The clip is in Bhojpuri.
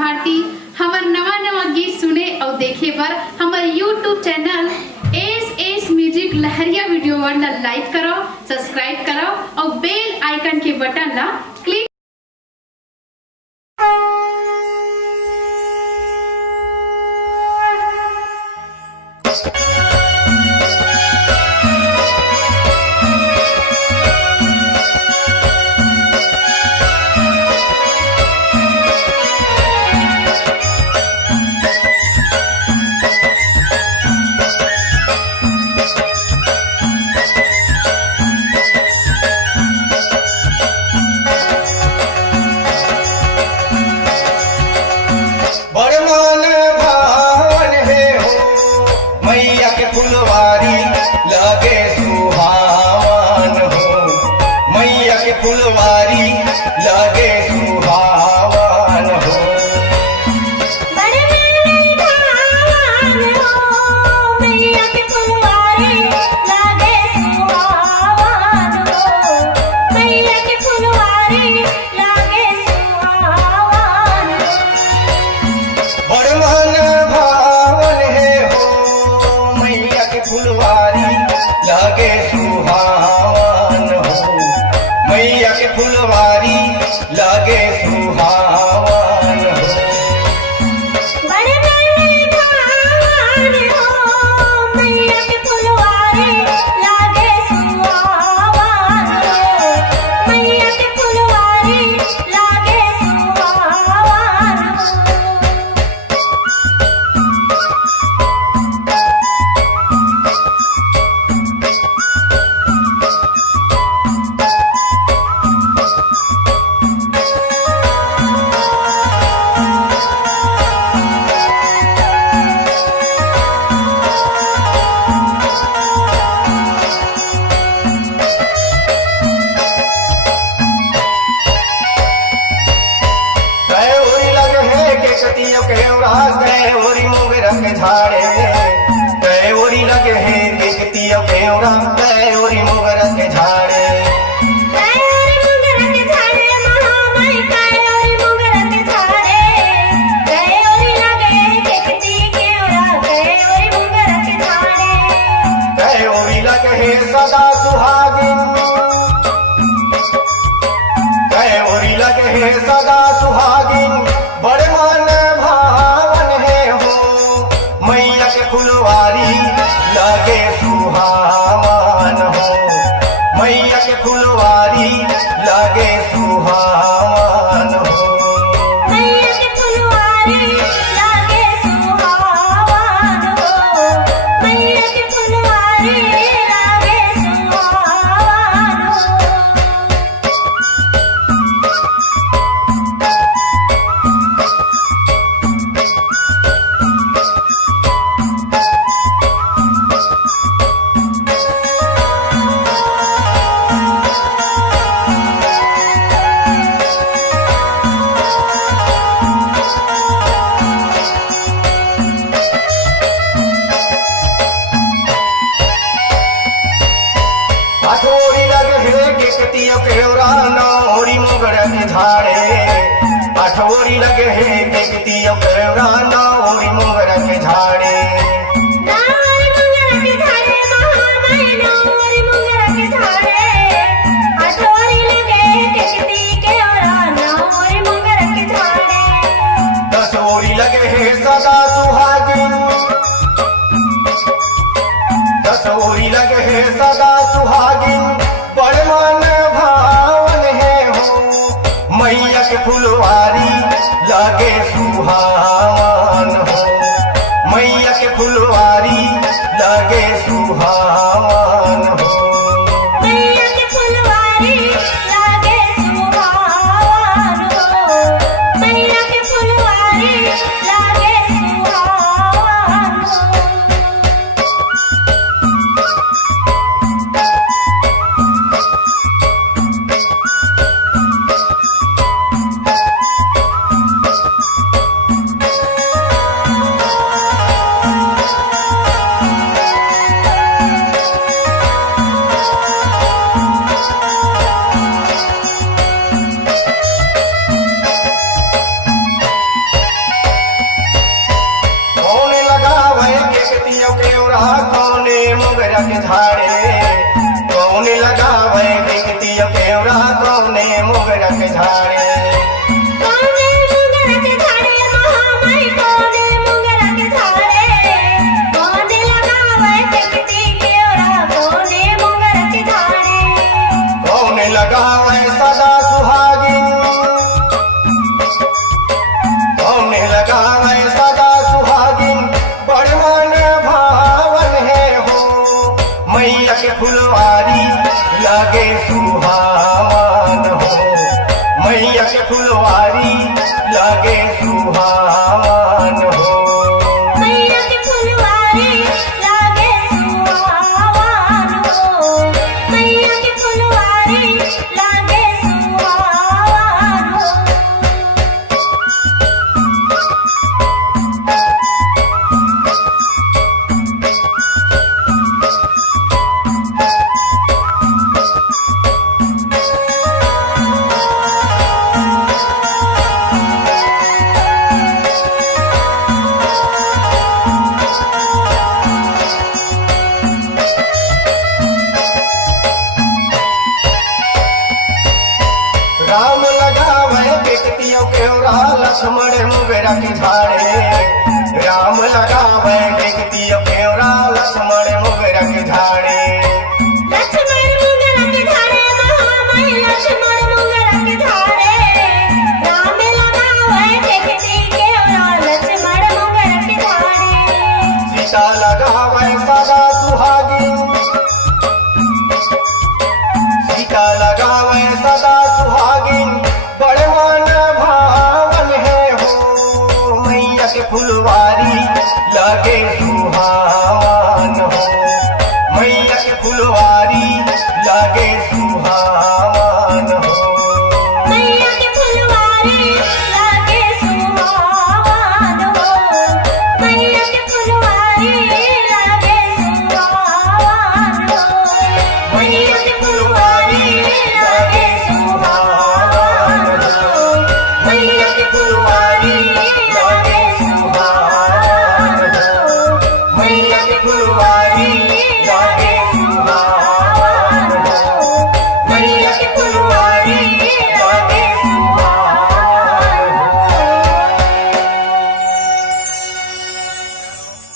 भारती। हमार नवा नवा गीत सुने और देखे पर हमारे YouTube चैनल एस म्यूजिक लहरिया वीडियो वन लाइक करो, सब्सक्राइब करो और बेल आइकन के बटन ला क्लिक। फुलवारी लगे सुहावन हो, मैया के फुलवारी लगे सुहावन हो। बड़े भावन हो, मैया के फुलवारी लगे सुहावन हो, मैया के फुलवारी लगे सुहावन हो। बड़ मन भावन है हो, मैया के फुलवारी लगे सुहावन हो, मैया के फुलवारी लगे सुहावन हो। बड़े भावन हो, मैया के फुलवारी लगे सुहावन हो, मैया के फुलवारी लगे सुहावन हो। गए ओरी मोगरा के झाड़े गए ओरी लगे हैं देखतिया केवड़ा गए ओरी मोगरा के झाड़े गए ओरी मोगरा के झाड़े महामाई गए ओरी मोगरा के झाड़े गए ओरी लगे देखती केवड़ा गए ओरी मोगरा के झाड़े गए ओरी लगे हैं सदा सुहागिन गए ओरी लगे हैं सदा सुहागिन। बड़े मन भावन है हो, मैया के फुलवारी लगे सुहावन हो, मैया के फुलवारी लगे सुहावन हो। मैया के फुलवारी लगे सुहावन हो, मैया के फुलवारी लगे सुहावन हो। आठोरी लगे है केकतिया केवड़ा नौरी मोगरा के झाड़े आठोरी लगे है केकतिया केवड़ा नौरी मोगरा के झाड़े नारी मोगरा के झाड़े महामाई नारी मोगरा के झाड़े आठोरी लगे देखती केवड़ा नारी मोगरा के झाड़े दसोरी लगे है सदा सुहागिन दसोरी लगे है सदा सुहागिन। बड़ मन भावन है हो, मैया के फुलवारी लगे सुहावन हो, मैया के फुलवारी लगे सुहावन हो। मैया के फुलवारी लगे सुहावन हो, मैया के फुलवारी लगे सुहावन हो। फुलवारी लगे सुहावन हो। मैया के फुलवारी लागे सुहावन हो। मैया के फुलवारी लागे सुहावन हो। राम लगावे बेकतियों केवरा लक्ष्मण मुगरा के झाड़े। राम लगावे बेकतियों केवरा लक्ष्मण मुगरा के झाड़े।